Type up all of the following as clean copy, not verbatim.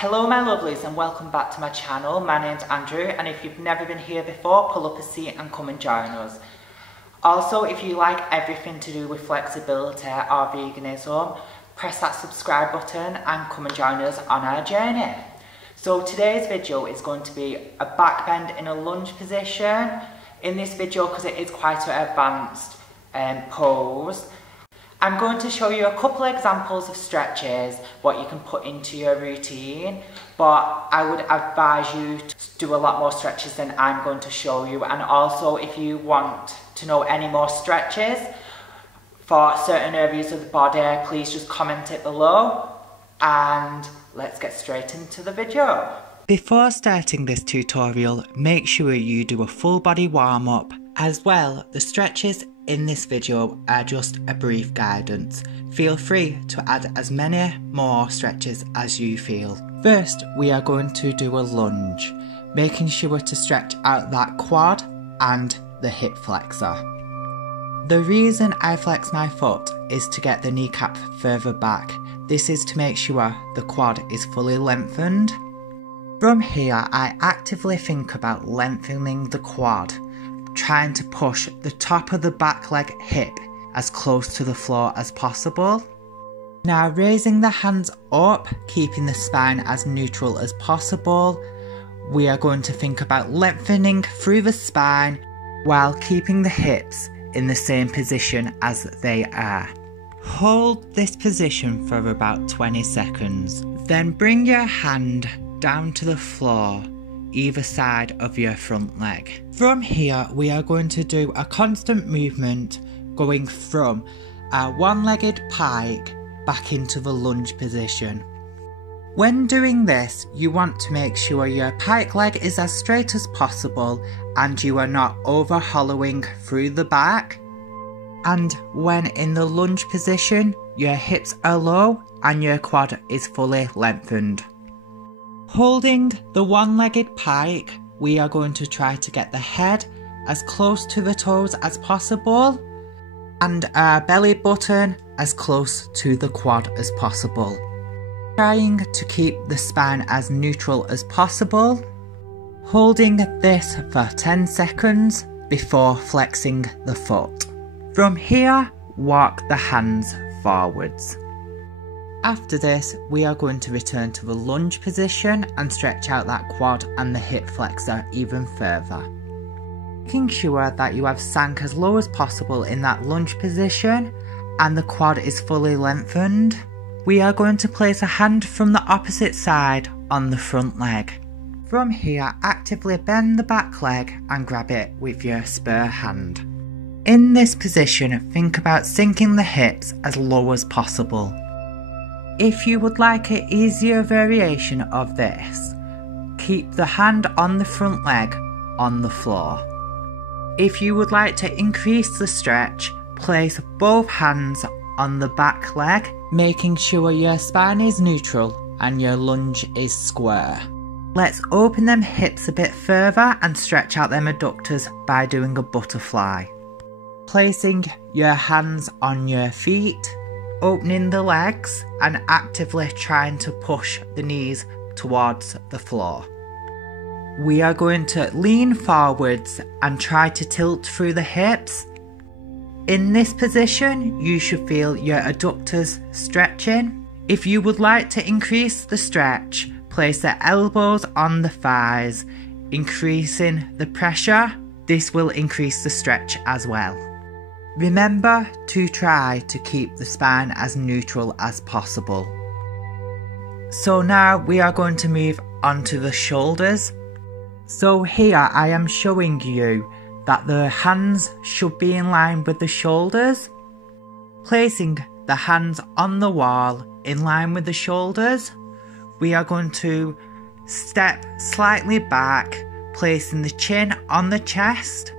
Hello my lovelies and welcome back to my channel. My name's Andrew, and if you've never been here before, pull up a seat and come and join us. Also, if you like everything to do with flexibility or veganism, press that subscribe button and come and join us on our journey. So today's video is going to be a back bend in a lunge position. In this video, because it is quite an advanced pose, I'm going to show you a couple of examples of stretches, what you can put into your routine, but I would advise you to do a lot more stretches than I'm going to show you. And also, if you want to know any more stretches for certain areas of the body, please just comment it below, and let's get straight into the video. Before starting this tutorial, make sure you do a full body warm up. As well, the stretches in this video are just a brief guidance. Feel free to add as many more stretches as you feel. First, we are going to do a lunge, making sure to stretch out that quad and the hip flexor. The reason I flex my foot is to get the kneecap further back. This is to make sure the quad is fully lengthened. From here, I actively think about lengthening the quad, trying to push the top of the back leg hip as close to the floor as possible. Now raising the hands up, keeping the spine as neutral as possible, we are going to think about lengthening through the spine while keeping the hips in the same position as they are. Hold this position for about 20 seconds, then bring your hand down to the floor either side of your front leg. From here, we are going to do a constant movement going from a one-legged pike back into the lunge position. When doing this, you want to make sure your pike leg is as straight as possible and you are not over hollowing through the back. And when in the lunge position, your hips are low and your quad is fully lengthened. Holding the one-legged pike, we are going to try to get the head as close to the toes as possible and our belly button as close to the quad as possible. Trying to keep the spine as neutral as possible. Holding this for 10 seconds before flexing the foot. From here, walk the hands forwards. After this, we are going to return to the lunge position and stretch out that quad and the hip flexor even further. Making sure that you have sank as low as possible in that lunge position and the quad is fully lengthened, we are going to place a hand from the opposite side on the front leg. From here, actively bend the back leg and grab it with your spare hand. In this position, think about sinking the hips as low as possible. If you would like an easier variation of this, keep the hand on the front leg on the floor. If you would like to increase the stretch, place both hands on the back leg, making sure your spine is neutral and your lunge is square. Let's open them hips a bit further and stretch out them adductors by doing a butterfly. Placing your hands on your feet, opening the legs and actively trying to push the knees towards the floor. We are going to lean forwards and try to tilt through the hips. In this position, you should feel your adductors stretching. If you would like to increase the stretch, place the elbows on the thighs, increasing the pressure. This will increase the stretch as well. Remember to try to keep the spine as neutral as possible. So now we are going to move on to the shoulders. So here I am showing you that the hands should be in line with the shoulders. Placing the hands on the wall in line with the shoulders, we are going to step slightly back, placing the chin on the chest.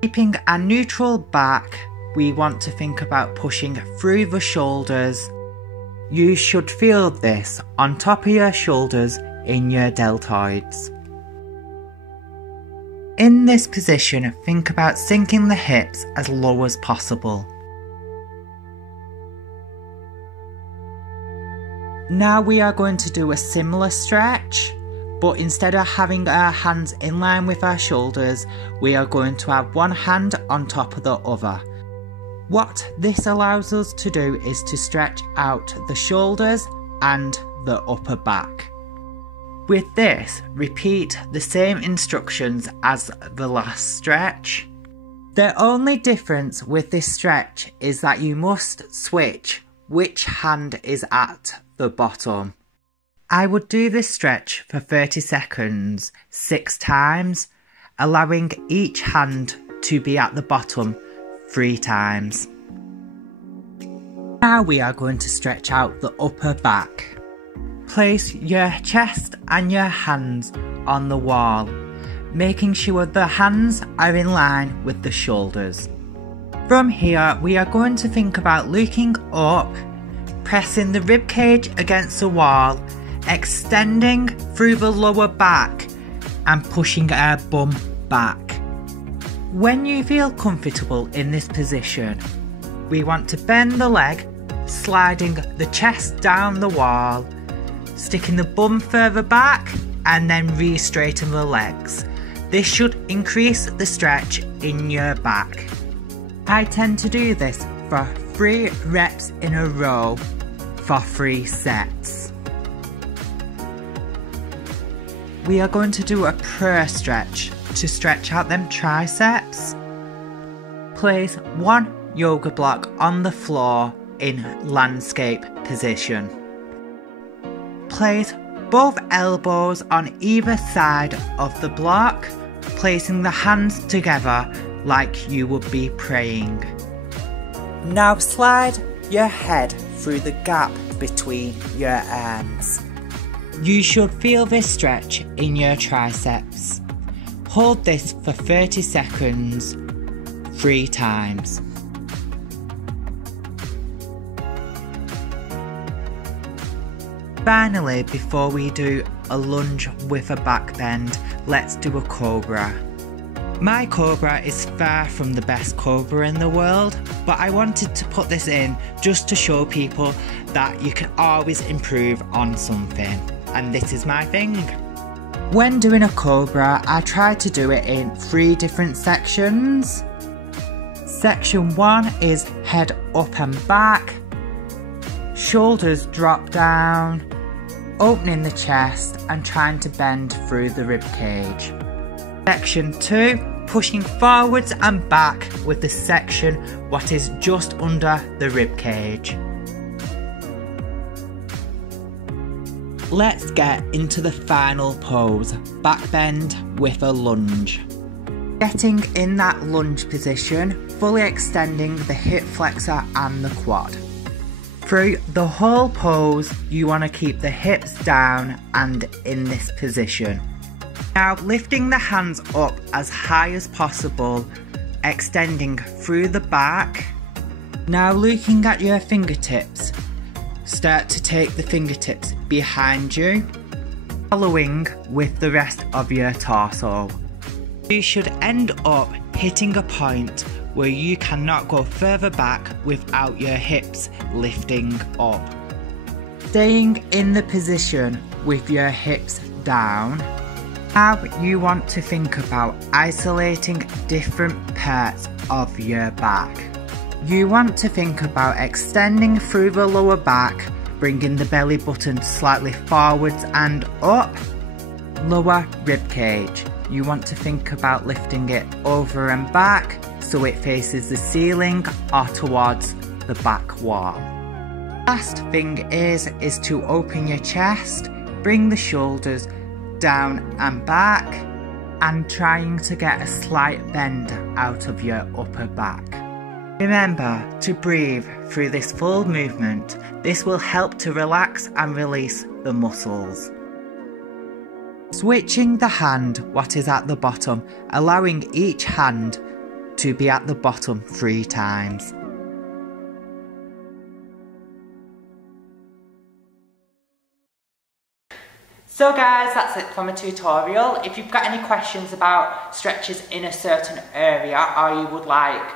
Keeping a neutral back, we want to think about pushing through the shoulders. You should feel this on top of your shoulders in your deltoids. In this position, think about sinking the hips as low as possible. Now we are going to do a similar stretch, but instead of having our hands in line with our shoulders, we are going to have one hand on top of the other. What this allows us to do is to stretch out the shoulders and the upper back. With this, repeat the same instructions as the last stretch. The only difference with this stretch is that you must switch which hand is at the bottom. I would do this stretch for 30 seconds 6 times, allowing each hand to be at the bottom 3 times. Now we are going to stretch out the upper back. Place your chest and your hands on the wall, making sure the hands are in line with the shoulders. From here, we are going to think about looking up, pressing the ribcage against the wall, extending through the lower back and pushing our bum back. When you feel comfortable in this position, we want to bend the leg, sliding the chest down the wall, sticking the bum further back and then re-straighten the legs. This should increase the stretch in your back. I tend to do this for 3 reps in a row for 3 sets. We are going to do a prayer stretch to stretch out them triceps. Place one yoga block on the floor in landscape position. Place both elbows on either side of the block, placing the hands together like you would be praying. Now slide your head through the gap between your arms. You should feel this stretch in your triceps. Hold this for 30 seconds 3 times. Finally, before we do a lunge with a back bend, let's do a cobra. My cobra is far from the best cobra in the world, but I wanted to put this in just to show people that you can always improve on something, and this is my thing. When doing a cobra, I try to do it in 3 different sections. Section 1 is head up and back, shoulders drop down, opening the chest and trying to bend through the rib cage. Section 2, pushing forwards and back with the section what is just under the rib cage. Let's get into the final pose, back bend with a lunge. Getting in that lunge position, fully extending the hip flexor and the quad. Through the whole pose, you want to keep the hips down and in this position. Now lifting the hands up as high as possible, extending through the back. Now looking at your fingertips, start to take the fingertips behind you, following with the rest of your torso. You should end up hitting a point where you cannot go further back without your hips lifting up. Staying in the position with your hips down. Now you want to think about isolating different parts of your back. You want to think about extending through the lower back, bringing the belly button slightly forwards and up. Lower rib cage. You want to think about lifting it over and back so it faces the ceiling or towards the back wall. Last thing is to open your chest, bring the shoulders down and back, and trying to get a slight bend out of your upper back. Remember to breathe through this full movement. This will help to relax and release the muscles. Switching the hand what is at the bottom, allowing each hand to be at the bottom 3 times. So guys, that's it for my tutorial. If you've got any questions about stretches in a certain area, or you would like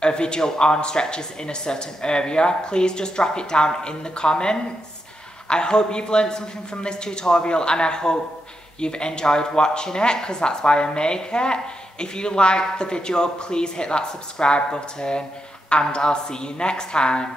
a video on stretches in a certain area, please just drop it down in the comments. I hope you've learned something from this tutorial, and I hope you've enjoyed watching it, because that's why I make it. If you like the video, please hit that subscribe button, and I'll see you next time.